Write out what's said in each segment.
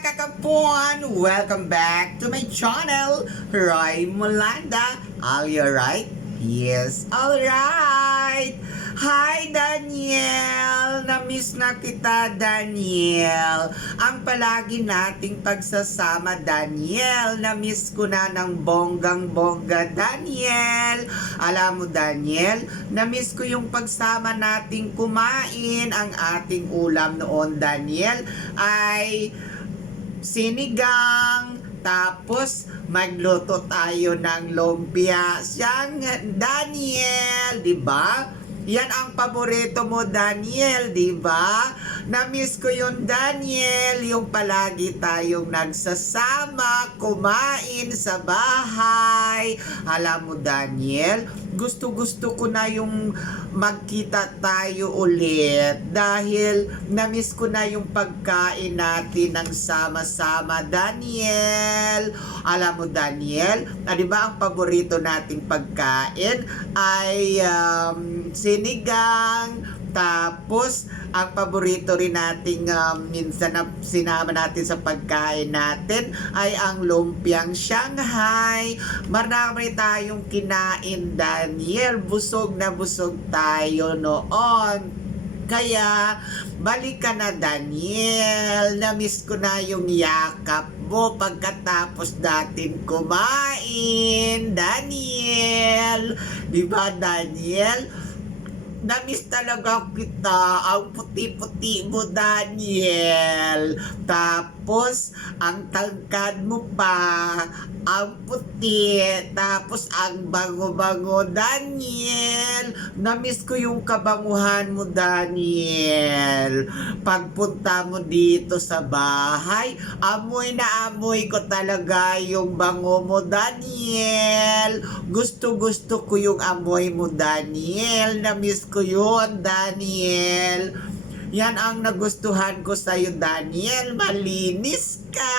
kakapuan! Welcome back to my channel, Roy Molanda. Are you alright? Yes, alright! Hi, Daniel! Namiss na kita, Daniel. Ang palagi nating pagsasama, Daniel. Namiss ko na ng bonggang-bongga, Daniel. Alam mo, Daniel, namiss ko yung pagsama nating kumain. Ang ating ulam noon, Daniel, ay sinigang, tapos magluto tayo ng lumpia. Siyang Daniel, di ba? Yan ang paborito mo, Daniel, di ba? Na-miss ko yung Daniel, yung palagi tayong nagsasama, kumain sa bahay. Alam mo, Daniel, gusto-gusto ko na yung magkita tayo ulit dahil na-miss ko na yung pagkain natin ng sama-sama, Daniel. Alam mo, Daniel, ah, di ba ang paborito nating pagkain ay um, sinigang, tapos, ang paborito rin nating um, minsan na sinama natin sa pagkain natin ay ang lumpiang Shanghai. Marami tayong kinain, Daniel. Busog na busog tayo noon. Kaya, balik ka na, Daniel. Namiss ko na yung yakap mo pagkatapos natin kumain. Daniel! Di ba, Daniel? Namiss talaga kita. Ang puti-puti mo, Daniel. Tapos, ang tangkad mo pa. Ang puti. Tapos, ang bango-bango, Daniel. Namiss ko yung kabanguhan mo, Daniel. Pagpunta mo dito sa bahay, amoy na amoy ko talaga yung bango mo, Daniel. Gusto-gusto ko yung amoy mo, Daniel. Namiss ko yun, Daniel. Yan ang nagustuhan ko sa'yo, Daniel. Malinis ka.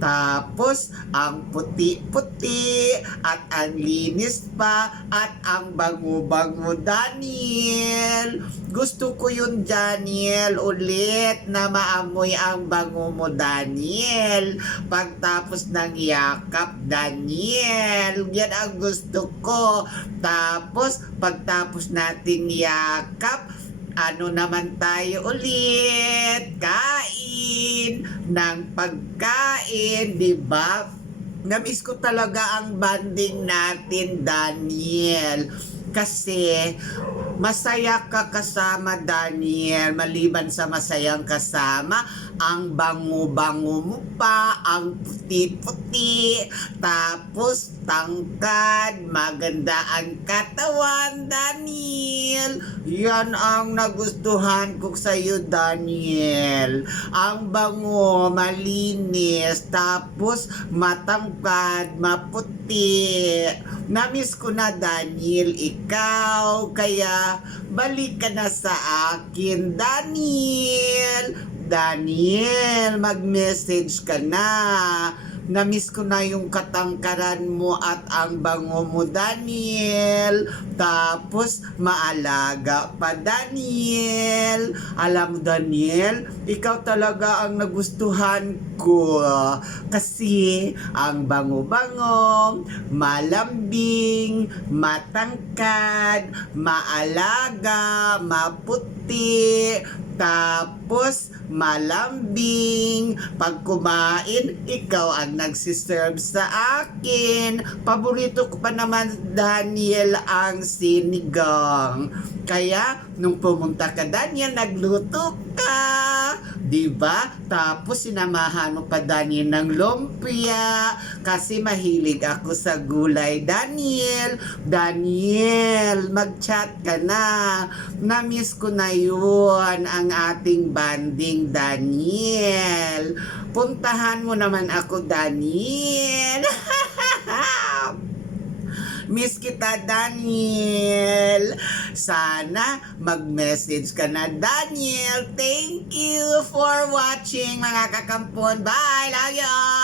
Tapos, ang puti-puti at ang linis pa at ang bango-bango, Daniel. Gusto ko yun, Daniel, ulit na maamoy ang bango mo, Daniel. Pagtapos ng yakap, Daniel. Yan ang gusto ko. Tapos, pagtapos nating yakap, ano naman tayo ulit? Kain ng pagkain, di ba? Namiss ko talaga ang banding natin, Daniel. Kasi masaya ka kasama, Daniel. Maliban sa masayang kasama, ang bango-bango mo pa, ang puti-puti, tapos tangkad, maganda ang katawan, Daniel. Yan ang nagustuhan ko sa iyo, Daniel. Ang bango, malinis, tapos matangkad, maputi. Namiss ko na, Daniel, ikaw. Kaya balik ka na sa akin, Daniel. Daniel, mag-message ka na. Namiss ko na yung katangkaran mo at ang bango mo, Daniel. Tapos, maalaga pa, Daniel. Alam mo, Daniel, ikaw talaga ang nagustuhan ko. Kasi, ang bango-bango, malambing, matangkad, maalaga, maputi, tapos, malambing. Pag kumain, ikaw ang nagsiserve sa akin. Paborito ko pa naman, Daniel, ang sinigang. Kaya, nung pumunta ka, Daniel, nagluto ka. Diba? Tapos, sinamahan mo pa, Daniel, ng lumpia. Kasi mahilig ako sa gulay. Daniel, Daniel, mag-chat ka na. Namiss ko na yun ang ating banding, Daniel. Puntahan mo naman ako, Daniel. Miss kita, Daniel. Sana mag-message ka na, Daniel. Thank you for watching, mga kakampon. Bye! Love you!